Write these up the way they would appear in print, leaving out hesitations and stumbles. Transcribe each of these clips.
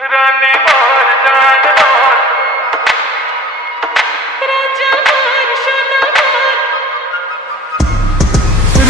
रानी मोर जान मोर राजा मोर सोना मोर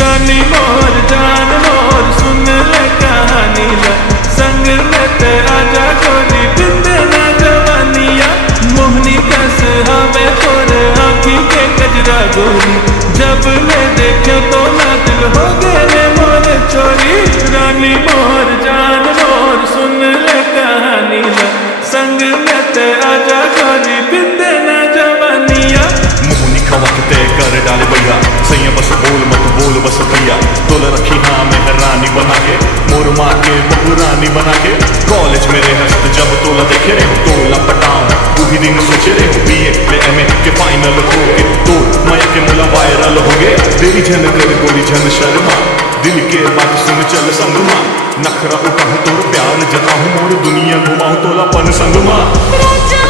रानी मोर जान मोर सुन ले कहानी ला संग में तेरा जा गोरी बिंदे ना जवानिया मोहनी कस हमें तोर आँखी के कजरा गोरी जब मैं देखे तो ना दिल हो गए मोर छोरी रानी मोर जान मोर सुन ले कहानी ला संग में तेरा जा गोरी बिंदे ना जवानिया मुहनी खवा के तय कर डाले भैया सैया बस बोल मत बोल बस भैया तोल रखी हाँ मेहरानी बना के मोर माँ के बहू रानी बना के कॉलेज मेरे हस्त जब तोला देखे रहे तोला पटाऊं वही दिन सोचे रहे बीए एमए के फाइनल हो के तो मैं के मुला वायरल हो गए तेरी झन कर गोरी झन शर्मा दिल के बात सुन चल संगमा नखरा उठाऊं तोर प्यार जताऊं मोर दुनिया घुमाऊं तोला पन संगमा राजा